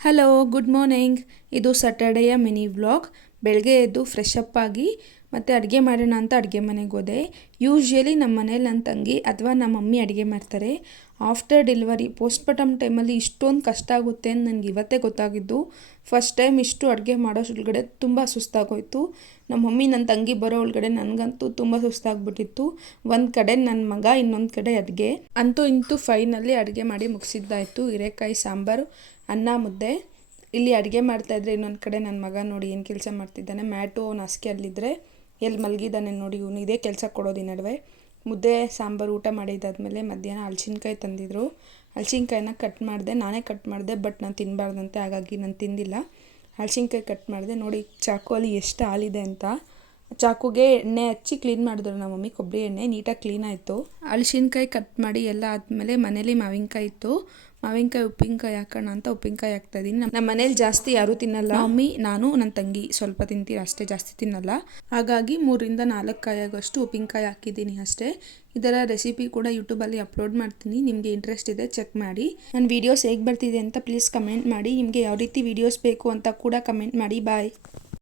Hello, good morning. ಇದು ಸ್ಯಾಟರ್ಡೆಯ mini vlog. ಬೆಳಗ್ಗೆ ಎದ್ದು ಫ್ರೆಶ್ ಅಪ್ ಆಗಿ ಮತ್ತು ಅಡುಗೆ ಮಾಡೋಣ ಅಂತ ಅಡುಗೆ ಮನೆಗೆ ಹೋದೆ. ಯೂಶ್ವಲಿ ನಮ್ಮ ಮನೇಲಿ ನನ್ನ ತಂಗಿ ಅಥವಾ ನಮ್ಮ ಮಮ್ಮಿ ಅಡುಗೆ ಮಾಡ್ತಾರೆ. ಆಫ್ಟರ್ ಡೆಲಿವರಿ ಪೋಸ್ಟ್ಮಾರ್ಟಮ್ ಟೈಮಲ್ಲಿ ಇಷ್ಟೊಂದು ಕಷ್ಟ ಆಗುತ್ತೆ ಅಂತ ನನಗೆ ಇವತ್ತೇ ಗೊತ್ತಾಗಿದ್ದು. ಫಸ್ಟ್ ಟೈಮ್ ಇಷ್ಟು ಅಡುಗೆ ಮಾಡೋಷ್ಟೊಳಗಡೆ ತುಂಬ ಸುಸ್ತಾಗೋಯಿತು. ನಮ್ಮ ಮಮ್ಮಿ ನನ್ನ ತಂಗಿ ಬರೋ ಒಳಗಡೆ ನನಗಂತೂ ತುಂಬ ಸುಸ್ತಾಗ್ಬಿಟ್ಟಿತ್ತು. ಒಂದು ಕಡೆ ನನ್ನ ಮಗ, ಇನ್ನೊಂದು ಕಡೆ ಅಡುಗೆ. ಅಂತೂ ಇಂತೂ ಫೈನಲ್ಲಿ ಅಡುಗೆ ಮಾಡಿ ಮುಗಿಸಿದ್ದಾಯಿತು. ಹೀರೆಕಾಯಿ ಸಾಂಬಾರು, ಅನ್ನ, ಮುದ್ದೆ. ಇಲ್ಲಿ ಅಡುಗೆ ಮಾಡ್ತಾಯಿದ್ರೆ ಇನ್ನೊಂದು ಕಡೆ ನನ್ನ ಮಗ ನೋಡಿ ಏನು ಕೆಲಸ ಮಾಡ್ತಿದ್ದಾನೆ. ಮ್ಯಾಟು ಅವ್ನು ಹಾಸಿಗೆಯಲ್ಲಿದ್ದರೆ ಎಲ್ಲಿ ಮಲಗಿದ್ದಾನೆ ನೋಡಿ, ಇವನು ಇದೇ ಕೆಲಸ ಕೊಡೋದು ಈ ನಡುವೆ. ಮುದ್ದೆ ಸಾಂಬಾರು ಊಟ ಮಾಡಿದ್ದಾದಮೇಲೆ ಮಧ್ಯಾಹ್ನ ಹಲಸಿನ್ಕಾಯಿ ತಂದಿದ್ರು. ಹಲಸಿನ್ಕಾಯಿನ ಕಟ್ ಮಾಡಿದೆ, ನಾನೇ ಕಟ್ ಮಾಡಿದೆ. ಬಟ್ ನಾನು ತಿನ್ನಬಾರ್ದಂತೆ, ಹಾಗಾಗಿ ನಾನು ತಿಂದಿಲ್ಲ. ಹಲಸಿನ್ಕಾಯಿ ಕಟ್ ಮಾಡಿದೆ. ನೋಡಿ ಚಾಕುವಲ್ಲಿ ಎಷ್ಟು ಹಾಲಿದೆ ಅಂತ. ಚಾಕುಗೆ ಎಣ್ಣೆ ಹಚ್ಚಿ ಕ್ಲೀನ್ ಮಾಡಿದ್ರು ನಮ್ಮ ಮಮ್ಮಿ, ಕೊಬ್ಬರಿ ಎಣ್ಣೆ. ನೀಟಾಗಿ ಕ್ಲೀನ್ ಆಯಿತು. ಹಲಸಿನ್ಕಾಯಿ ಕಟ್ ಮಾಡಿ ಎಲ್ಲ ಆದಮೇಲೆ ಮನೇಲಿ ಮಾವಿನಕಾಯಿ ಇತ್ತು. ಮಾವಿನಕಾಯಿ ಉಪ್ಪಿನಕಾಯಿ ಹಾಕೋಣ ಅಂತ ಉಪ್ಪಿನಕಾಯಿ ಹಾಕ್ತಾಯಿದ್ದೀನಿ. ನಮ್ಮ ಮನೇಲಿ ಜಾಸ್ತಿ ಯಾರೂ ತಿನ್ನಲ್ಲ. ಮಮ್ಮಿ, ನಾನು, ನನ್ನ ತಂಗಿ ಸ್ವಲ್ಪ ತಿಂತೀವಿ ಅಷ್ಟೇ, ಜಾಸ್ತಿ ತಿನ್ನಲ್ಲ. ಹಾಗಾಗಿ 3-4 ಕಾಯಾಗಷ್ಟು ಉಪ್ಪಿನಕಾಯಿ ಹಾಕಿದ್ದೀನಿ ಅಷ್ಟೇ. ಇದರ ರೆಸಿಪಿ ಕೂಡ ಯೂಟ್ಯೂಬಲ್ಲಿ ಅಪ್ಲೋಡ್ ಮಾಡ್ತೀನಿ. ನಿಮಗೆ ಇಂಟ್ರೆಸ್ಟ್ ಇದೆ ಚೆಕ್ ಮಾಡಿ. ನನ್ನ ವೀಡಿಯೋಸ್ ಹೇಗೆ ಬರ್ತಿದೆ ಅಂತ ಪ್ಲೀಸ್ ಕಮೆಂಟ್ ಮಾಡಿ. ನಿಮಗೆ ಯಾವ ರೀತಿ ವೀಡಿಯೋಸ್ ಬೇಕು ಅಂತ ಕೂಡ ಕಮೆಂಟ್ ಮಾಡಿ. ಬಾಯ್.